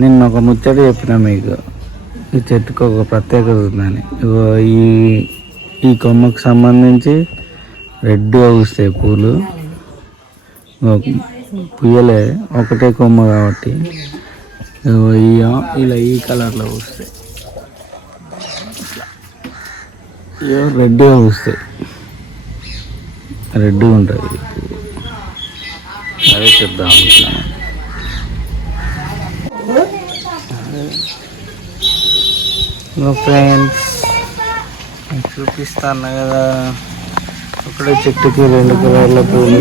నిన్న ఒక ముచ్చట చెప్పిన మీకు, ఈ చెట్టుకు ఒక ప్రత్యేకత ఉందని. ఈ ఈ కొమ్మకు సంబంధించి రెడ్గా పూస్తాయి పూలు. పుయ్యలే ఒకటే కొమ్మ కాబట్టి ఇలా ఈ కలర్లో పూస్తాయి. రెడ్గా పూస్తాయి, రెడ్గా ఉంటుంది. అదే చెప్దాం అనుకున్నాను. ఫ్రెండ్స్ చూపిస్తాను కదా, ఒకటే చెట్టుకి 2 కలర్ల పూలు.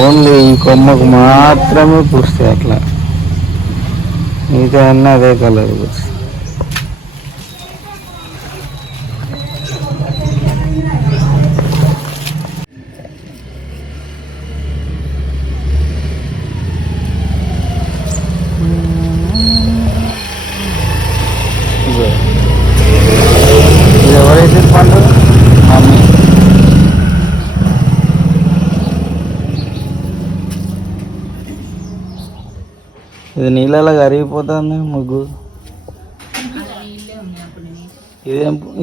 ఓన్లీ ఈ కొమ్మకు మాత్రమే పూస్తాయి అట్లా, మిగతా అన్నీ అదే కలర్ పూస్తాయి. ఇది ఎవరైతే పండు మమ్మీ. ఇది నీళ్ళలో కరిగిపోతుంది ముగ్గు.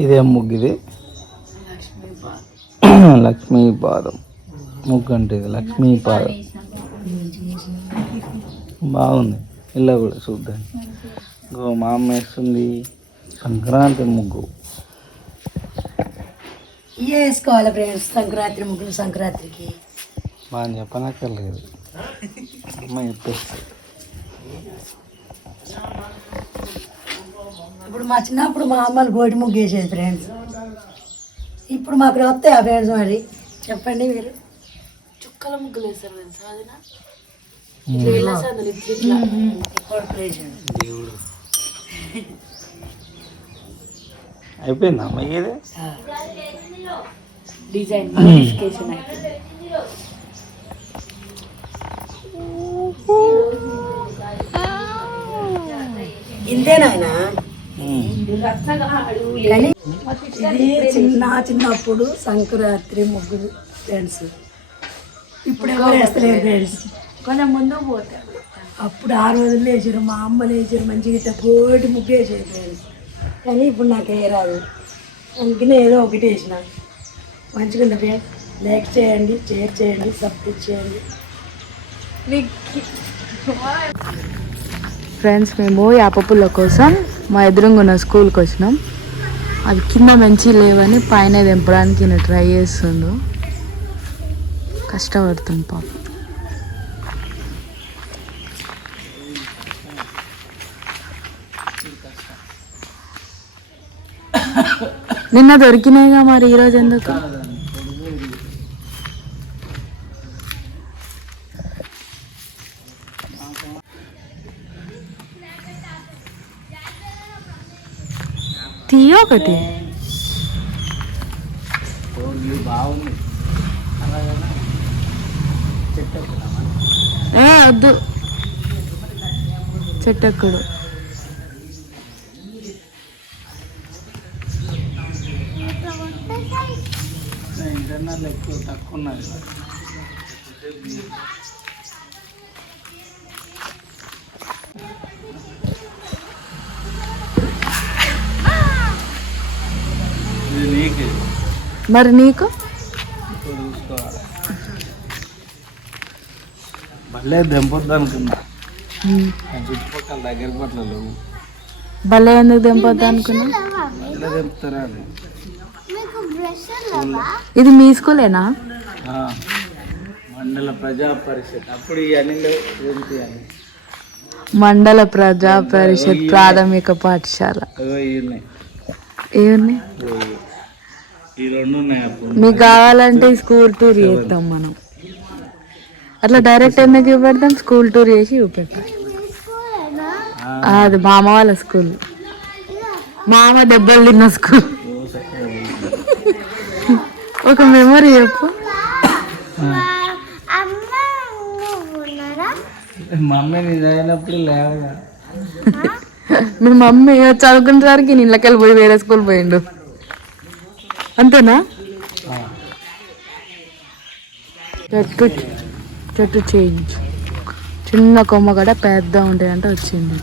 ఇదేం ముగ్గు? ఇది లక్ష్మీపాదం ముగ్గు అంటే ఇది లక్ష్మీపాదం. బాగుంది, ఇలా కూడా చూద్దాం. మా అమ్మ వేస్తుంది సంక్రాంతి ముగ్గు. వేసుకోవాలి ఫ్రెండ్స్, సంక్రాంతి ముగ్గులు సంక్రాంతికి. బాగా చెప్పనక్కర్లేదు, అమ్మ చెప్పేస్తుంది. ఇప్పుడు మా చిన్నప్పుడు మా అమ్మని గోటి ముగ్గు వేసేది ఫ్రెండ్స్. ఇప్పుడు మాకు వస్తాయి ఆ ఫ్రెండ్స్. మరి చెప్పండి మీరు. చుక్కల ముగ్గులు వేస్తారు తెలుసా? అదినా దేవుడు అయిపోయిందా అమ్మ? ఏదే డిజైన్ మోడిఫికేషన్ అయిపోయింది. ఇంతేనాయన. కానీ ఇది చిన్నప్పుడు సంక్రాంతి ముగ్గులు ఫ్రెండ్స్. ఇప్పుడు ఎవరు వేస్తలేరు ఫ్రెండ్స్, కొంచెం ముందు పోతారు. అప్పుడు ఆ రోజుల్లో వేసారు, మా అమ్మలు వేసారు మంచిగా, ఇట్లా గోటి ముగ్గు వేసారు ఫ్రెండ్స్. కానీ ఇప్పుడు నాకు వేయరాదు, అందుకనే ఏదో ఒకటి వేసిన. మంచిగా ఉంది ఫ్రెండ్స్. లైక్ చేయండి, షేర్ చేయండి, సబ్స్క్రైబ్ చేయండి. ఫ్రెండ్స్ మేము యాపపుల్ల కోసం మా ఎదురుగున్న స్కూల్కి వచ్చినాం. అవి కింద మంచి లేవని పైన దింపడానికి నేను ట్రై చేస్తుండు. కష్టపడుతుంది పాప. నిన్న దొరికినాయిగా, మరి ఈరోజు ఎందుకు? తీయ ఒకటి వద్దు, చెట్టెక్కుడు. ఇంటర్నల్ ఎక్కువ తక్కువ ఉన్నది. మరి నీకు చూసుకోవాలి. మళ్ళీ దెంపొద్దు అనుకున్నా, చుట్టుపక్కల దగ్గర పట్ల లేవు. భలే ఎందుకు దింపొద్దు అనుకున్నా? మళ్ళీ దెంపుతారా అని. ఇది మీ స్కూలేనా? మండల ప్రజా పరిషత్. అప్పుడు ఇవన్నీ మండల ప్రజా పరిషత్ ప్రాథమిక పాఠశాల. ఏమున్నాయి? ఈ 2 ఉన్నాయి. అప్పుడు మీకు కావాలంటే స్కూల్ టూర్ చేస్తాం మనం. అట్లా డైరెక్ట్ ఎందుకు చూపెడతాం? స్కూల్ టూర్ చేసి చూపెడతాం. అది మా అమ్మ వాళ్ళ స్కూల్, మా అమ్మ దెబ్బలు తిన్న స్కూల్. ఒక మెమరీ చెప్పు. మమ్మీ నిజమైనప్పుడు లేవగా. మీ మమ్మీ చదువుకునేసరికి నేను ఇళ్ళకెళ్ళి పోయి వేరే స్కూల్ పోయిండు, అంతేనా? చెట్టు చేంజ్. చిన్న కొమ్మ కూడా పెద్ద ఉంటాయంటే వచ్చింది.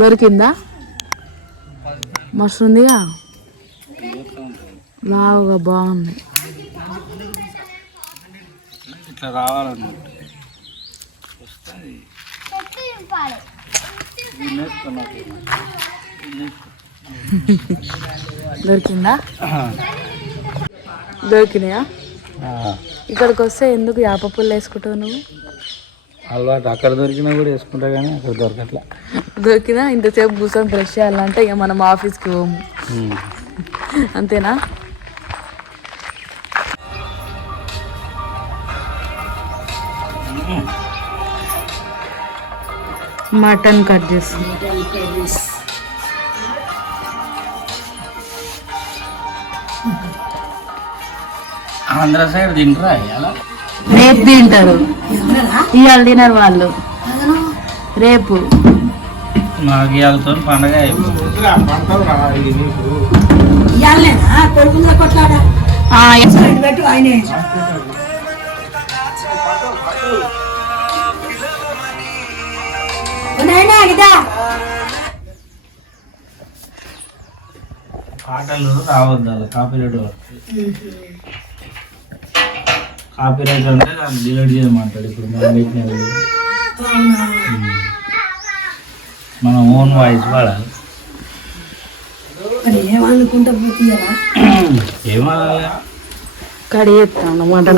దొరికిందా? మస్తు ఉందిగా, లావుగా బాగుంది. ఇట్లా రావాలన్నమాట. దొరికిందా? దొరికినాయా? ఇక్కడికి వస్తే ఎందుకు యాప పుల్ల వేసుకుంటావు నువ్వు? అలవాటు. అక్కడ దొరికినా కూడా వేసుకుంటా కానీ అక్కడ దొరకట్లా. దొరికినా ఇంతసేపు కూర్చొని బ్రష్ చేయాలంటే ఇక మనం ఆఫీస్కి పోము. అంతేనా? మటన్ కట్ చేస్తుంది. ఆంధ్ర సైడ్ తింటారా అలా? రేపు తింటారు, ఇవాళ తినరు వాళ్ళు. రేపు నాకు ఇవాళతో పండగ పాటలు రావద్దు, అలా కాపీరైట్ వస్తుంది. కాపీరైట్ అంటే దాన్ని డిలీట్ చేయమంటాడు. ఇప్పుడు మనం పెట్టిన మన ఓన్ వాయిస్ వాడాలి. ఏమనుకుంటా పోతుందా? ఏమనాలి? కడిగేస్తాను అన్నమాట.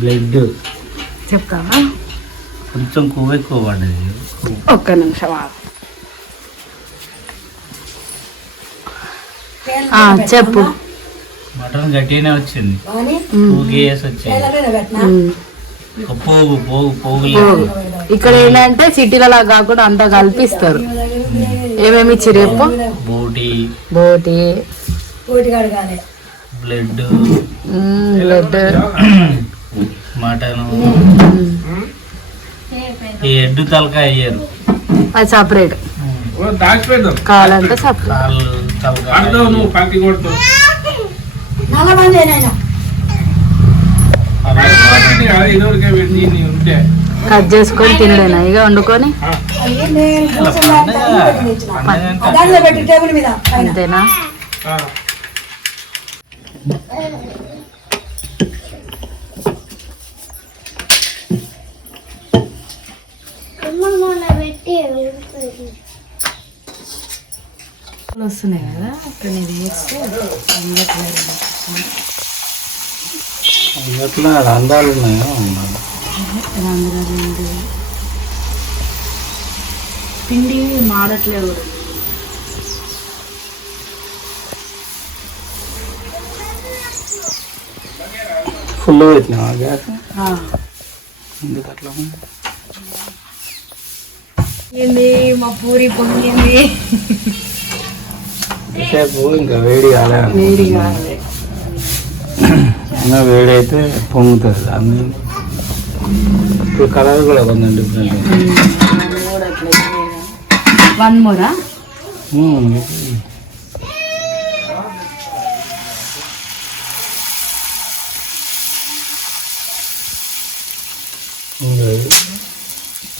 బ్లడ్ చెప్తావా? కొంచెం కొవ్వు ఎక్కువ పడ్డది. ఒక్క నిమిషం చెప్పు. మటన్ గట్టిగానే వచ్చింది, 2 kgs వచ్చింది. పోగు పోగు పోగులు. ఇక్కడ ఏంటంటే సిటీలలో కాకుండా అంతా కల్పిస్తారు. ఏమేమి ఇచ్చి రేపు? బోటి బోటి బ్లడ్ బ్లడ్ మటన్. ఈ ఎడ్డు తలకాయ అయ్యారు, అది సపరేట్. కావాలంటే సపరేట్. కట్ చేసుకొని తినడేనా ఇక వండుకొని? అంతేనా? వస్తున్నాయి కదా, అక్కడ వేస్తే రంధ్రాలు ఉన్నాయో. పిండి మాడట్లేదు. ఫుల్ పెట్టినా గ్యాస్ ఎందుకు అట్లా? ఏంది మా పూరి పొంగింది. సేపు ఇంకా వేడి కాలే. వేడి కాలే, వేడి అయితే పొంగుతుంది. అన్ని ఇప్పుడు కలర్ కూడా కొంచెం డిఫరెంట్. 1 more.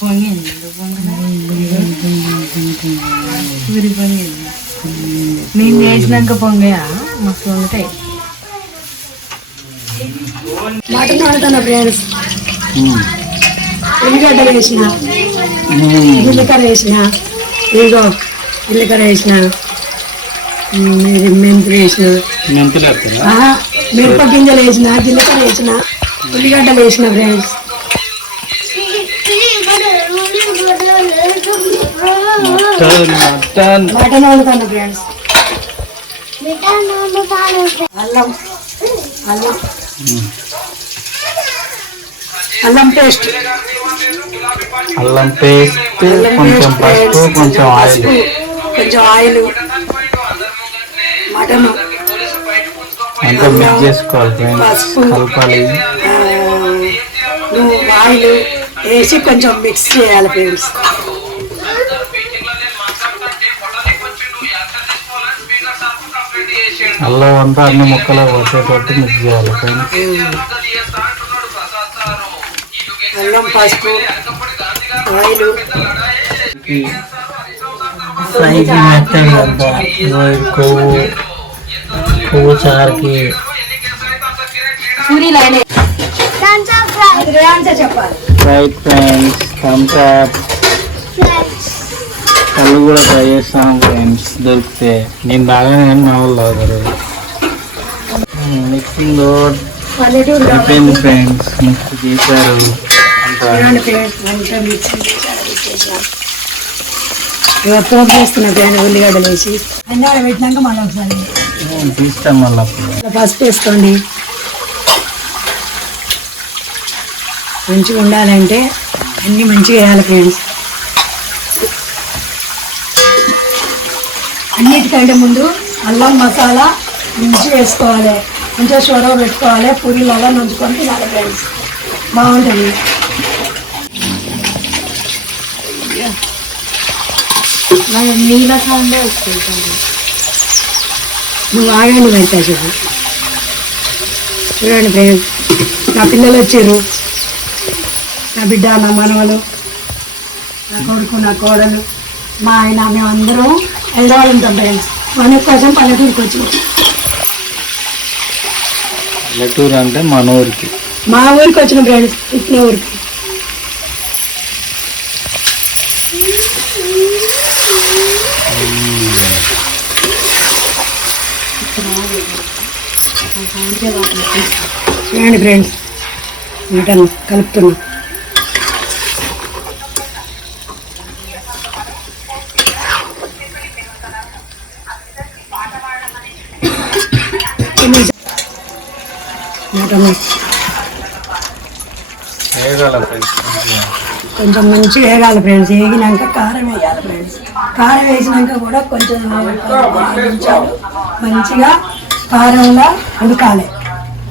పొంగింది నేను చేసినాక పొంగయా మస్తు ఉంటాయి. మటన్ ఆడుతున్నా ఫ్రెండ్స్. ఉల్లిగడ్డలు వేసిన, జీలకర్ర వేసిన, ఇదిగో జీలకర్ర వేసిన, మెంతులు వేసిన, మిరప గింజలు వేసిన, జీలకర్ర వేసిన, ఉల్లిగడ్డలు వేసిన ఫ్రెండ్స్. మటన్ వండుతాను ఫ్రెండ్స్. అల్లం అల్లం అల్లం పేస్ట్, అల్లం పేస్ట్, కొంచెం పసుపు, కొంచెం ఆయిల్, కొంచెం ఆయిల్, మటన్ అంతా మిక్స్ చేసుకోవాలి ఫ్రెండ్స్, పసుపు, కలపాలి. ఆయిల్ వేసి కొంచెం మిక్స్ చేయాలి ఫ్రెండ్స్. అల్లం అంతా అన్ని ముక్కలు వచ్చేటట్టు మిక్స్ చేయాలి ఫ్రెండ్స్. అల్లం, పసుపు, ఆయిల్ ఫ్రైకి మెత్తగా అంతా కొవ్వు చారుకి చెప్పాలి. Right friends, thumbs up. కళ్ళు కూడా ట్రై చేస్తాను ఫ్రెండ్స్ దొరికితే. నేను బాగానే కానీ మా వాళ్ళు తాగుతారు. మిక్సింగ్ లోడ్ అయిపోయింది ఫ్రెండ్స్, మిక్స్ చేశారు అంతా. పోపు వేస్తున్నా ఫ్రెండ్, ఉల్లిగడ్డలు వేసి అన్నీ పెట్టినాక మళ్ళీ ఒకసారి తీస్తాం మళ్ళీ అప్పుడు. పసుపు వేసుకోండి. మంచిగా ఉండాలంటే అన్నీ మంచిగా వేయాలి ఫ్రెండ్స్. అన్నిటికంటే ముందు అల్లం మసాలా మంచిగా వేసుకోవాలి, మంచిగా షోరవ పెట్టుకోవాలి, పూరీలలో నంచుకొని తినాలి ఫ్రెండ్స్, బాగుంటుంది. నీళ్ళ సౌండే వస్తుంది. నువ్వు ఆగండి పెడతా చెప్పు. చూడండి ఫ్రెండ్స్, నా పిల్లలు వచ్చారు, నా బిడ్డ, నా మనవలు, నా కొడుకు, నా కోడలు, మా ఆయన, మేమందరం హైదరాబాద్ ఉంటాం ఫ్రెండ్స్. మన కోసం పల్లెటూరుకి వచ్చాం. పల్లెటూరు అంటే మన ఊరికి, మా ఊరికి వచ్చిన ఫ్రెండ్స్, పుట్టిన ఊరికి. చూడండి ఫ్రెండ్స్, మటన్ కలుపుతున్నా. మటన్ కొంచెం మంచిగా వేయాలి ఫ్రెండ్స్. వేగినాక కారం వేయాలి ఫ్రెండ్స్. కారం వేసినాక కూడా కొంచెం నిమిషాలు మంచిగా కారంగా ఉడకాలి.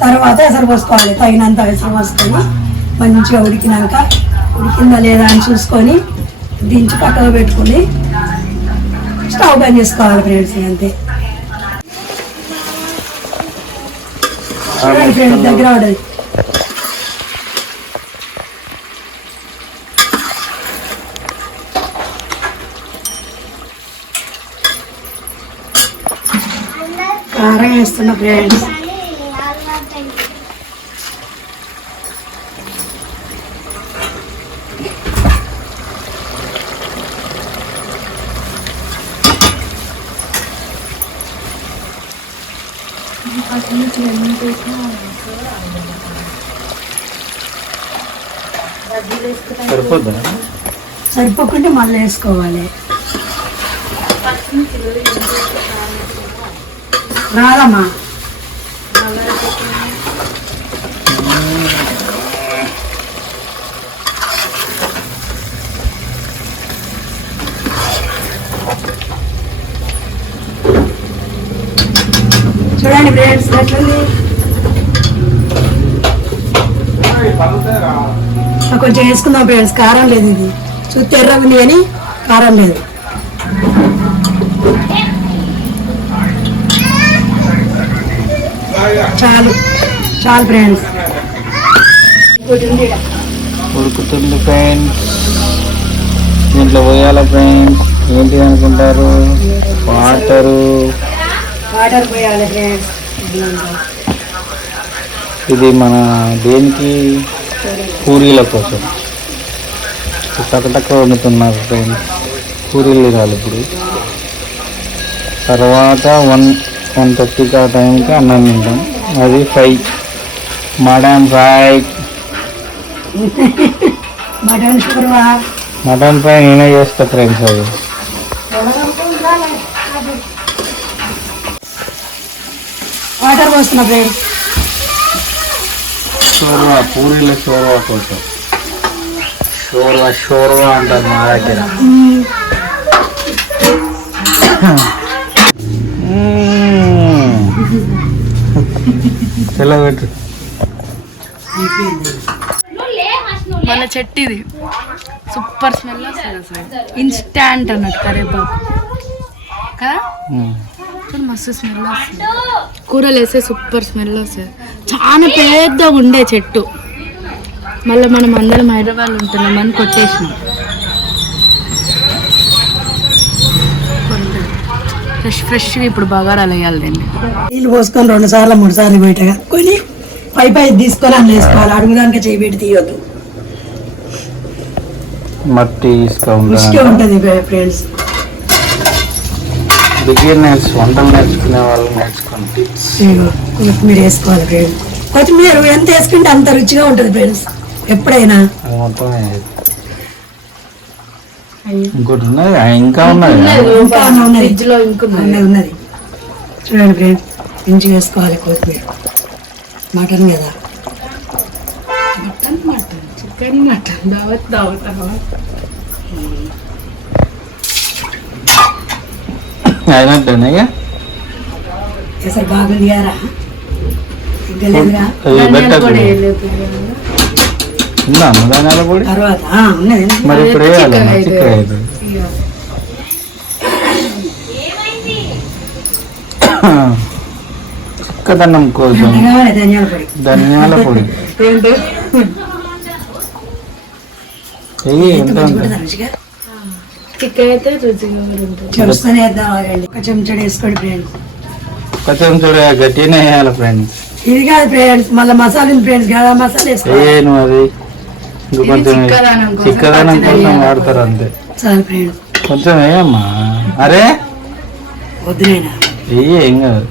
తర్వాత ఎసరు పోసుకోవాలి, తగినంత ఎసరు పోసుకొని మంచిగా ఉడికిందా లేదా అని చూసుకొని దించి పక్కకు పెట్టుకుని స్టవ్ బంద్ చేసుకోవాలి ఫ్రెండ్స్. అంతే. చూడండి ఫ్రెండ్స్, దగ్గర పడదు. కారం వేస్తున్నా ఫ్రెండ్స్. సరిపోద్దా? సరిపోకుంటే మళ్ళీ వేసుకోవాలి. రాదమ్మా. చూడండి ఫ్రెండ్స్, ఎట్లుంది. కొంచెం వేసుకుందాం ఫ్రెండ్స్, కారం లేదు. ఇది చూస్తే ఎర్రగా ఉంది కానీ కారం లేదు. చాలు చాలు ఫ్రెండ్స్. ఉడుకుతుంది ఫ్రెండ్స్, దీంట్లో పోయాల ఫ్రెండ్స్. ఏంటి అనుకుంటారు? వాటర్ పోయాలి ఫ్రెండ్స్. ఇది మన దేనికి? పూరీల కోసం టక వండుతున్నారు ఫ్రెండ్స్. పూరీలు తినాలి ఇప్పుడు. తర్వాత 1:30 ఆ టైంకి అన్నం తింటాం. అది fry, mutton fry. Mutton fry నేనే చేస్తా ఫ్రెండ్స్. అది వాటర్ పోస్తున్నా ఫ్రెండ్స్. షోర్వా, పూరీల షోర్వా కోసం. షోర్వా అంటారు మా దగ్గర. సెలవు మన చెట్టు ఇది సూపర్ స్మెల్ వస్తుంది అసలు ఇన్స్టాంట్ అన్నట్టు కరివేపాకు కదా చూడు మస్తు స్మెల్ వస్తుంది కూరలు వేస్తే సూపర్ స్మెల్ వస్తుంది చాలా పెద్దగా ఉండే చెట్టు మళ్ళీ మనం అందరం హైదరాబాద్లో ఉంటున్నామని కొట్టేసినాం ఫ్రెష్గా ఇప్పుడు బగారాలు వేయాలి దీన్ని నీళ్ళు పోసుకొని 2 సార్లు 3 సార్లు బయటగా కొని పై తీసుకొని అందులో వేసుకోవాలి అడుగుదానికి చేయబెట్టి తీయొద్దు మట్టి ఇసుక ఉంటుంది ఫ్రెండ్స్ బిగినర్స్ వంటలు నేర్చుకునే వాళ్ళు నేర్చుకోండి కొత్తిమీర వేసుకోవాలి ఫ్రెండ్స్ కొత్తిమీర ఎంత వేసుకుంటే అంత రుచిగా ఉంటుంది ఫ్రెండ్స్ ఎప్పుడైనా అది మొత్తం ఇంకోటి ఉన్నది ఇంకా ఉన్నది ఫ్రిడ్జ్లో ఉన్నది చూడండి ఫ్రెండ్స్ మంచిగా వేసుకోవాలి కొత్తిమీర మటన్ కదా చికెన్ మటన్ దావత్ అయినట్టేనా అసలు బాగుంది గారా ఇంకలేదుగా ఉందా ధనియాల పొడి తర్వాత ఉన్నది మరి ఇప్పుడు వేయాలి చికెన్ అయితే చిక్కదన్నం కోసం ధనియాల పొడి ధనియాల పొడి రుచిగా చికెన్ అయితే రుచిగా ఉంటుంది చూస్తూనే వేద్దాం ఒక చెంచాడు వేసుకోండి ఫ్రెండ్స్ కొంచెం చూడ గట్టిగానే వేయాలి ఫ్రెండ్స్ ఇది కాదు ఫ్రెండ్స్ మళ్ళీ మసాలా ఫ్రెండ్స్ కదా మసాలా వేసుకోవాలి నువ్వు అది ఇంకా కొంచెం చిక్కదనం కోసం వాడతారు అంతే చాలు ఫ్రెండ్స్ కొంచెం వేయమ్మా అరే వద్దునైనా ఏం కాదు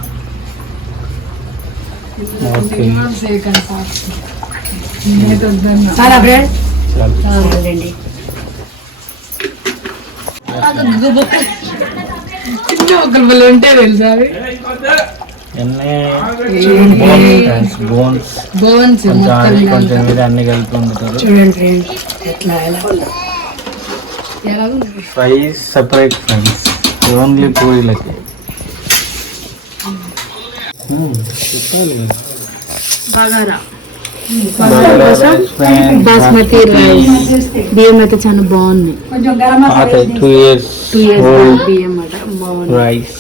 ఓకే చాలా ఫ్రెండ్స్ చాలండి ఉంటే తెలుసా బోన్స్ బోన్స్ కొంచెం ఇది అన్ని కలిపి వండుతారు చూడండి ఫ్రెండ్స్ ఎట్లా ఎలా ఉందో ఫ్రై సెపరేట్ ఫ్రెండ్స్ ఓన్లీ పూరీలకి బగారా బాస్మతి రైస్ బియ్యం అయితే చాలా బాగుంది కొంచెం గరం మసాలా 2 years 2 years బియ్యం అట బాగుంది రైస్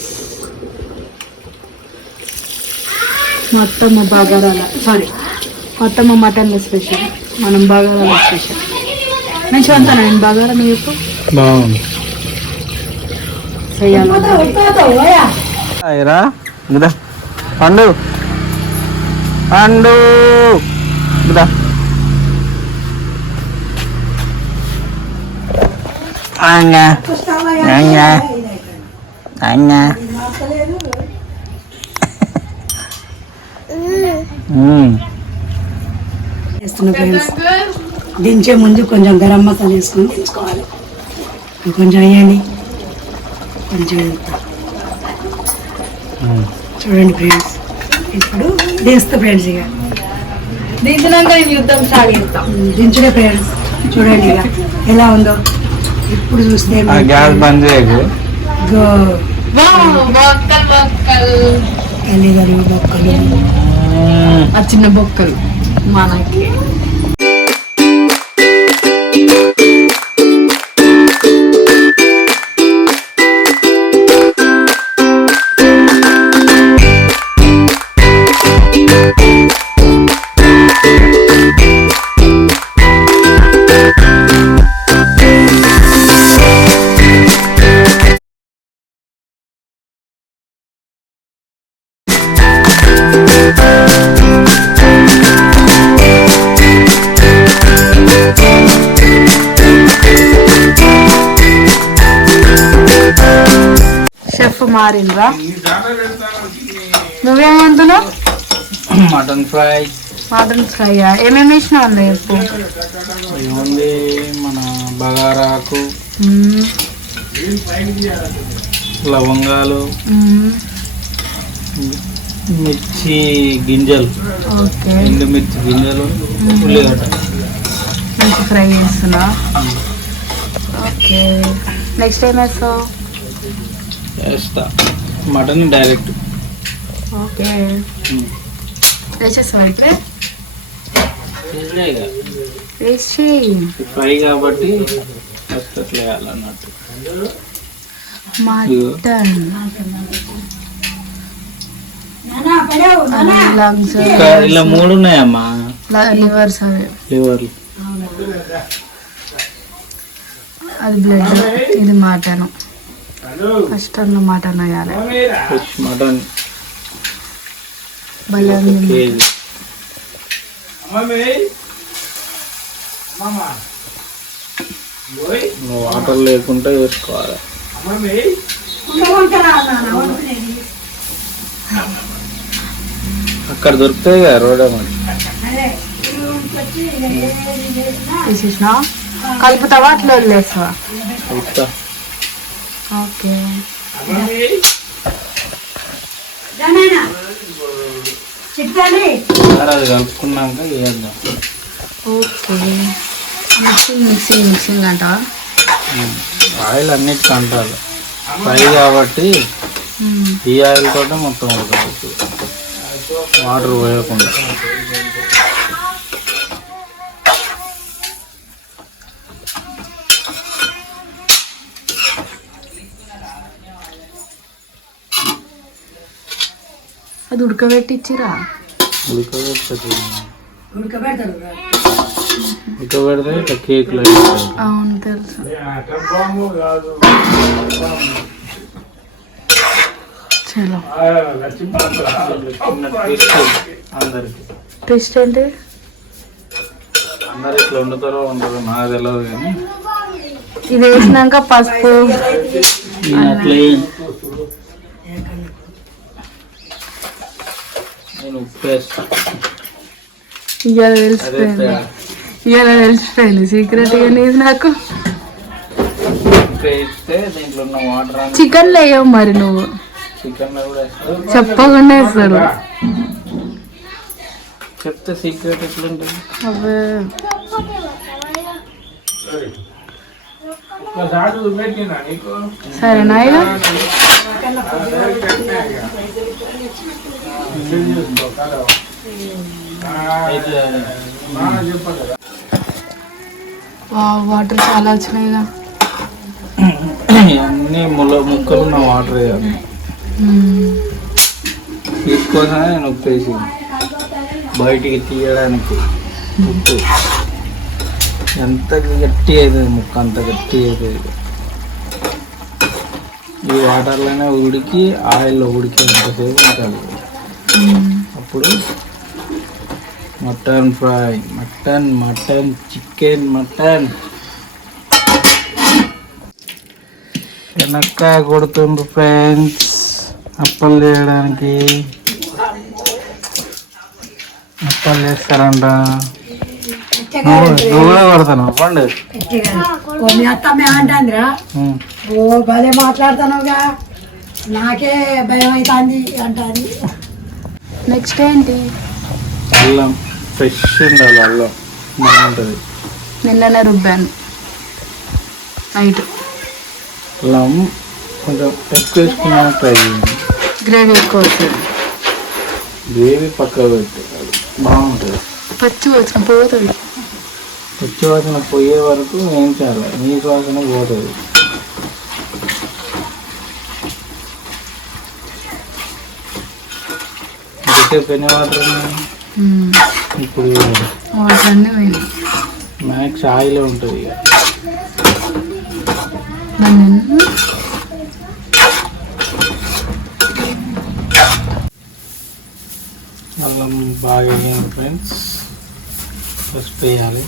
మొత్తం బగారాల మొత్తం మటన్ స్పెషల్ మనం బగారాల స్పెషల్ మంచిగా అంతా నేను బగారా మీకు బాగుంది రా కదా పండు పండు కదా అంగా అంగా అంగా వేస్తున్నా ఫ్రెండ్స్ దించే ముందు కొంచెం గరం మసాలా వేసుకొని దించుకోవాలి కొంచెం వేయండి కొంచెం ఎంత చూడండి ఫ్రెండ్స్ ఇప్పుడు దించుతా ఫ్రెండ్స్ ఇక దించినాక యుద్ధం స్టార్ట్ చేస్తాం దించుడే ఫ్రెండ్స్ చూడండి ఇక ఎలా ఉందో ఇప్పుడు చూస్తే గ్యాస్ బంద్ చేయకు ఎల్లిగలు బొక్కలు ఆ చిన్న బొక్కలు మనకి షెఫ్ మారిండ్రా నువ్వేమంటున్నావు మటన్ ఫ్రై మటన్ ఫ్రై ఏమేమి వేసినావు అండి చెప్పు ఓన్లీ మన బగారాకు లవంగాలు మిర్చి గింజలు ఓకే ఎండుమిర్చి గింజలు ఉల్లిగడ్డ మంచి ఫ్రై చేస్తున్నా ఓకే నెక్స్ట్ ఏం వేస్తావు వేస్తా మటన్ డైరెక్ట్ ఓకే వేసేస్తావా ఇప్పుడే? వేసి ఫ్రై కాబట్టి ఫస్ట్ అట్లా వేయాలన్నట్టు. మటన్ లంగ్స్ ఇలా 3 ఉన్నాయమ్మా, లివర్స్ అవి లివర్లు. అది బ్లడ్, ఇది మటన్. ఫస్ట్ అందులో మటన్ వేయాలి. ఫిష్ మటన్ భయం కేజీ. వాటర్ లేకుండా వేసుకోవాలి. అక్కడ దొరుకుతాయి కదా రోడ్ మరి. తీసేసినా కలుపుతావా అట్లా వదిలేస్తావా? కలుపుతా. ఓకే. అది కలుపుకున్నాక వేద్దాం. ఓకే. మిక్సింగ్ అంట. ఆయిల్ అన్నిటికీ అంటారు ఫ్రై కాబట్టి ఈ ఆయిల్ తోటే మొత్తం ఉడకవచ్చు, వాటర్ పోయకుండా. అది ఉడకబెట్టిచ్చిరా? ఉడకబెడితే ఇట్లా కేక్లు. అవును తెలుసు. చలో. అందరికి టేస్ట్ ఏంటి? అందరు ఇట్లా వండుతారో ఉండదు నాకు తెలియదు, కానీ ఇది వేసినాక పసుపు అట్లా నేను ఉప్పు వేస్తా. ఇవాళ తెలిసిపోయింది సీక్రెట్గా నీది నాకు. ఉప్పు వేస్తే దీంట్లో ఉన్న వాటర్ చికెన్లో వేయవు మరి నువ్వు? చికెన్లో కూడా వేస్తా. చెప్పకుండా వేస్తారు. చెప్తే సీక్రెట్ ఎట్లుంటుంది? అవే సరేనా? ఇక వాటర్ చాలా వచ్చినాయిగా. అన్నీ ముక్కలు ఉన్న వాటర్ వేయాలి. తీసుకోసా నేను ఉప్పేసి బయటికి తీయడానికి. ఉప్పు ఎంత గట్టి అవుతుంది ముక్క, అంత గట్టి అవుతుంది. ఈ వాటర్లోనే ఉడికి ఆయిల్లో ఉడికేంతసేపు ఉంటుంది. అప్పుడు మటన్ ఫ్రై, మటన్ చికెన్, శనక్కాయ కొడుతుండ్రు ఫ్రెండ్స్ అప్పలు చేయడానికి. అప్పలు చేస్తారంట. నువ్వు కూడా కొడతాను పండు. మీ అత్తమ్మ అంటాందిరా, ఓ భలే మాట్లాడుతున్నావుగా, నాకే భయం అవుతుంది అంటాది. నెక్స్ట్ ఏంటి? అల్లం ఫ్రెష్ ఉండాలి, అల్లం బాగుంటుంది. నిన్ననే రుబ్బాను నైట్. అల్లం కొంచెం ఎక్కువ వేసుకున్నాను, ట్రై చేయండి. గ్రేవీ ఎక్కువ వస్తుంది. గ్రేవీ పక్కకు పెట్టి బాగుంటుంది. పచ్చి వచ్చిన పోతుంది. పచ్చి వాసన పోయే వరకు వేయించాలి, నీసు వాసన పోతుంది. ఎంతసేపు ఎన్ని వాటర్ ఉన్నాయి? ఇప్పుడు వాటర్ అన్నీ పోయినాయి. మ్యాక్స్ ఆయిలే ఉంటుంది. ఇక అల్లం బాగా వేయండి ఫ్రెండ్స్. పసుపు వేయాలి.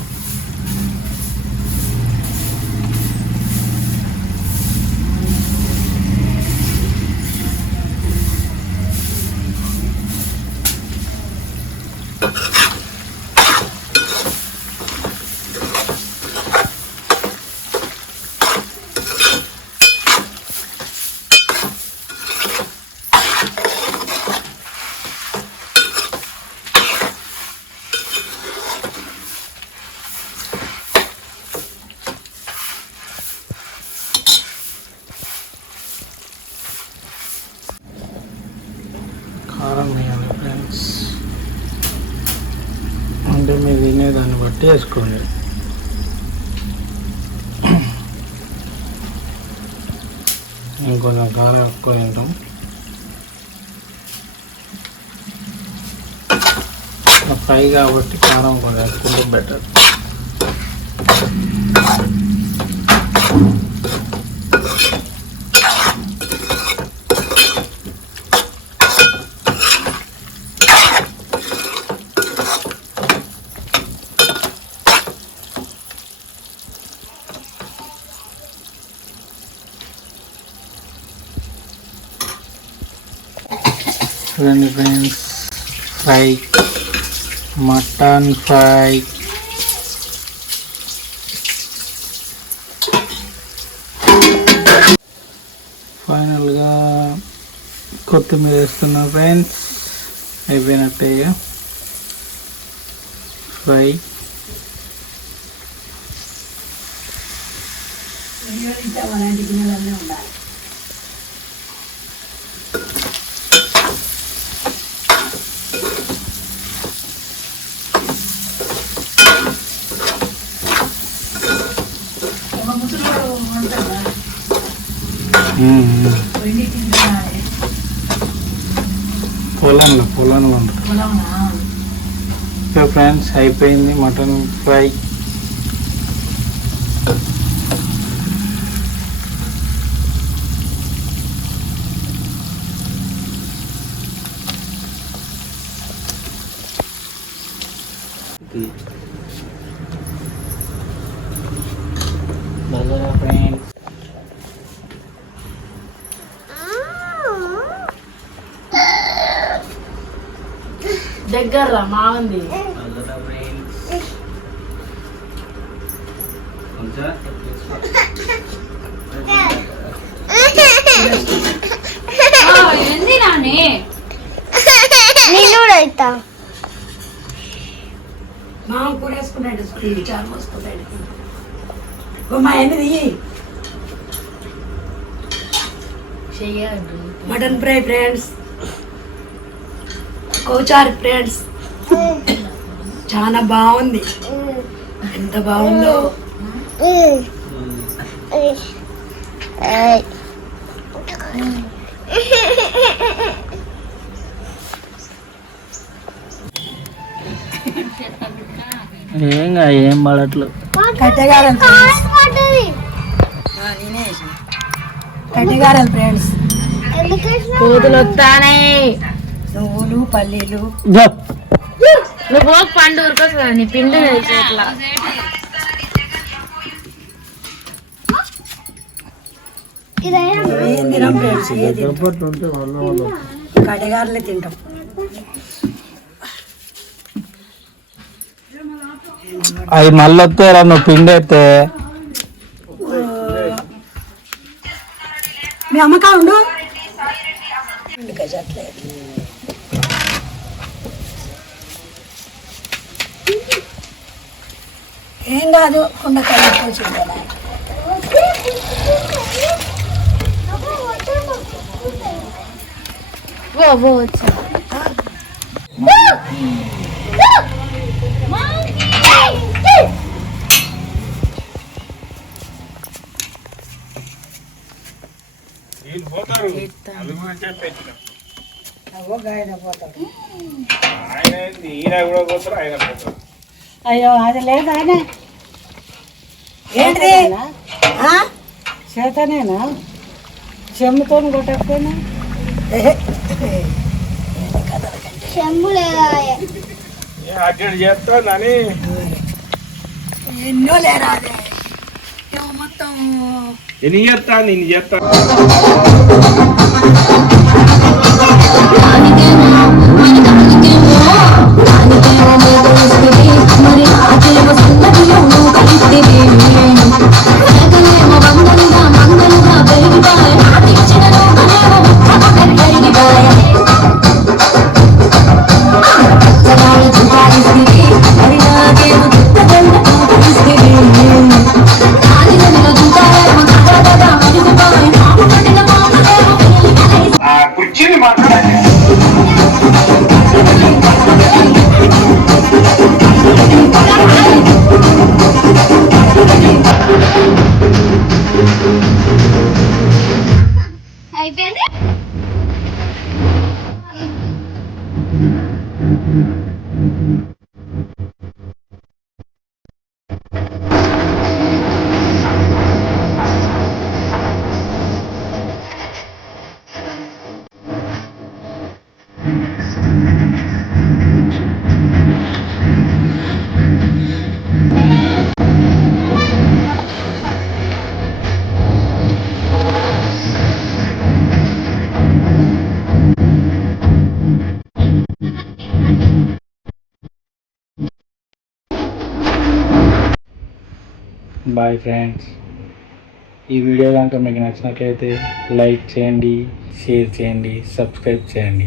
బట్టి వేసుకోండి. ఇంకొంచెం కారం ఎక్కువ తింటాం. ఫ్రై కాబట్టి కారం కొంచెం వేసుకుంటే బెటర్. చూడండి ఫ్రెండ్స్, ఫ్రై, మటన్ ఫ్రై. ఫైనల్గా కొత్తిమీర వేస్తున్నా ఫ్రెండ్స్. అయిపోయినట్టే ఫ్రై. పొలంలో ఓకే ఫ్రెండ్స్, అయిపోయింది మటన్ ఫ్రై. ఫ్రెండ్స్ దగ్గర మాగుంది. ఏంది నానే మా కూర వేసుకుంటాడు, చారు పోసుకుంటాడు. మా ఎనిమిది మటన్ ఫ్రై ఫ్రెండ్స్, కోచారు ఫ్రెండ్స్. చాలా బాగుంది, ఎంత బాగుందో. ఏం పడట్లు. కట్టెగారలు ఫ్రెండ్స్, కోతులు వస్తానే. నువ్వులు పల్లీలు. నువ్వు పండు ఉరకొస్తా, నీ పిండి చేట్లా. ఏం తినాం ఫ్రెండ్స్, కట్టెగారలే తింటాం. అవి మళ్ళీ వస్తారా నువ్వు పిండి అయితే? మీ అమ్మకా ఉండు. ఏం కాదు, కుండకాయ వచ్చిందా. వచ్చా అయ్యో అది లేదు ఆయన. ఏంటిది చేతనేనా? చెమ్ముతో కొట్టకపోయినా ఎన్నో లేరా మొత్తం ఎన్ని చేస్తా నేను చేస్తా. కుర్చీని మాట్లాడాలి. Bye friends. ఈ వీడియో కనుక మీకు నచ్చినట్లయితే లైక్ చేయండి, షేర్ చేయండి, సబ్స్క్రైబ్ చేయండి.